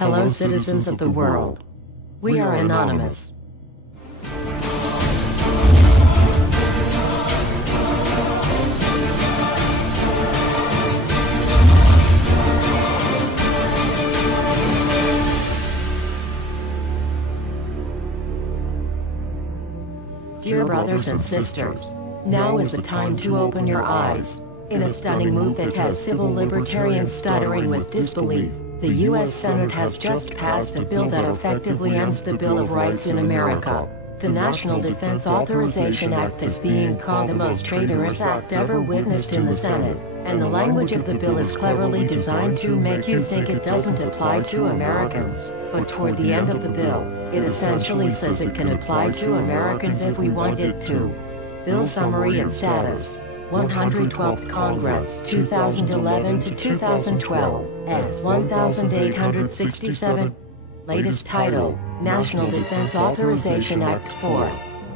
Hello, citizens of the world. We are anonymous. Dear brothers and sisters, now is the time to open your eyes. In a stunning move that has civil libertarians stuttering with disbelief, the U.S. Senate has just passed a bill that effectively ends the Bill of Rights in America. The National Defense Authorization Act is being called the most traitorous act ever witnessed in the Senate, and the language of the bill is cleverly designed to make you think it doesn't apply to Americans, but toward the end of the bill, it essentially says it can apply to Americans if we want it to. Bill summary and status. 112th Congress 2011 to 2012 S 1867. Latest title, National Defense Authorization Act 4.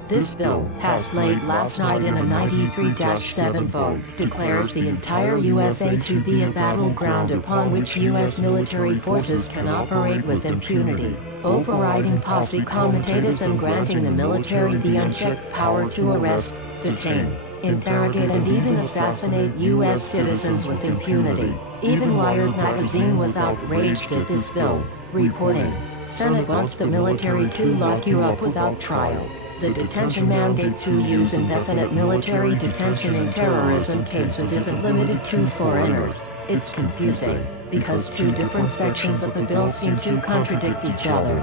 This bill, passed late last night in a 93-7 vote, declares the entire USA to be a battleground upon which U.S. military forces can operate with impunity, overriding posse comitatus and granting the military the unchecked power to arrest, detain, interrogate and even assassinate U.S. citizens with impunity. Even Wired magazine was outraged at this bill, reporting, Senate wants the military to lock you up without trial. The detention mandate to use indefinite military detention in terrorism cases isn't limited to foreigners. It's confusing, because two different sections of the bill seem to contradict each other.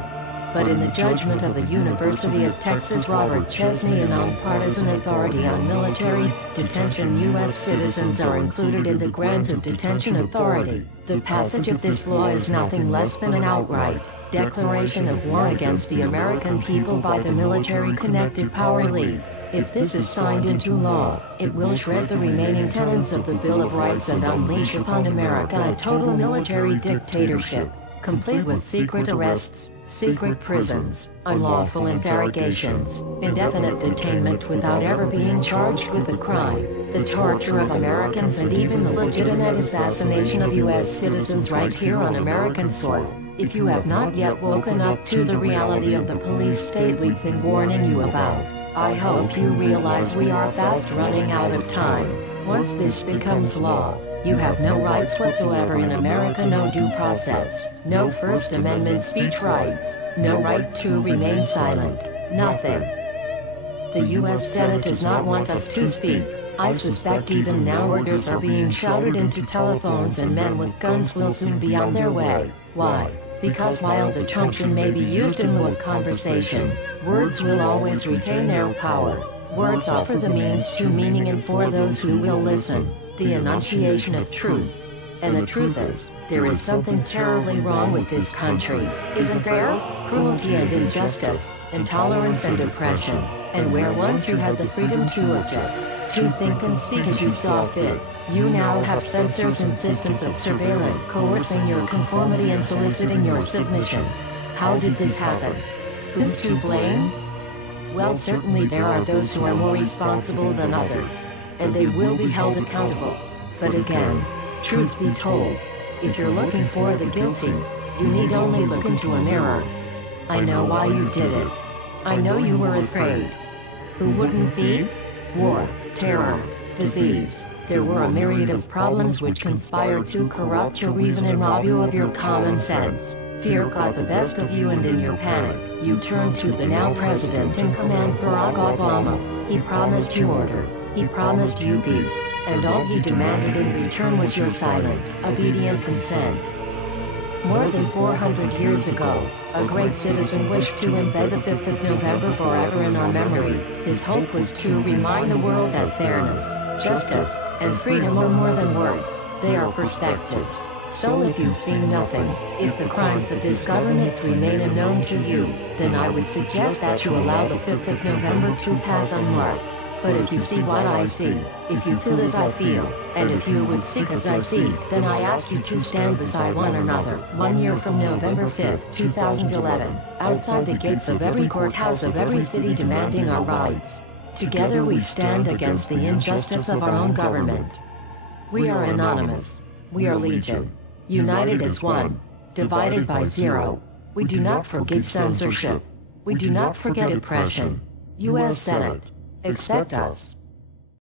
But in the judgment of the University of Texas Robert Chesney, a nonpartisan authority on military detention, U.S. citizens are included in the grant of detention authority. The passage of this law is nothing less than an outright declaration of war against the American people by the military-connected power elite. If this is signed into law, it will shred the remaining tenets of the Bill of Rights and unleash upon America a total military dictatorship, complete with secret arrests, secret prisons, unlawful interrogations, indefinite detainment without ever being charged with a crime, the torture of Americans and even the legitimate assassination of U.S. citizens right here on American soil. If you have not yet woken up to the reality of the police state we've been warning you about, I hope you realize we are fast running out of time. Once this becomes law, you have no rights whatsoever in America, no due process, no First Amendment speech rights, no right to remain silent, nothing. The U.S. Senate does not want us to speak. I suspect even now orders are being shouted into telephones and men with guns will soon be on their way. Why? Because while the truncheon may be used in lieu of conversation, words will always retain their power. Words offer the means to meaning and for those who will listen, the enunciation of truth. And the truth is, there is something terribly wrong with this country, isn't there? Cruelty and injustice, intolerance and oppression, and where once you had the freedom to object, to think and speak as you saw fit, you now have censors and systems of surveillance coercing your conformity and soliciting your submission. How did this happen? Who's to blame? Well, certainly there are those who are more responsible than others, and they will be held accountable. But again, truth be told, if you're looking for the guilty, you need only look into a mirror. I know why you did it. I know you were afraid. Who wouldn't be? War, terror, disease. There were a myriad of problems which conspired to corrupt your reason and rob you of your common sense. Fear got the best of you, and in your panic, you turned to the now president in command, Barack Obama. He promised you order. He promised you peace. And all he demanded in return was your silent, obedient consent. More than 400 years ago, a great citizen wished to embed the 5th of November forever in our memory. His hope was to remind the world that fairness, justice, and freedom are more than words, they are perspectives. So if you've seen nothing, if the crimes of this government remain unknown to you, then I would suggest that you allow the 5th of November to pass unmarked. But if you see what I see, if you feel as I feel, and if you would seek as I seek, then I ask you to stand beside one another, 1 year from November 5th, 2011, outside the gates of every courthouse of every city demanding our rights. Together we stand against the injustice of our own government. We are anonymous. We are legion. United as one. divided by 0. We do not forgive censorship. We do not forget oppression. U.S. Senate. Expect us.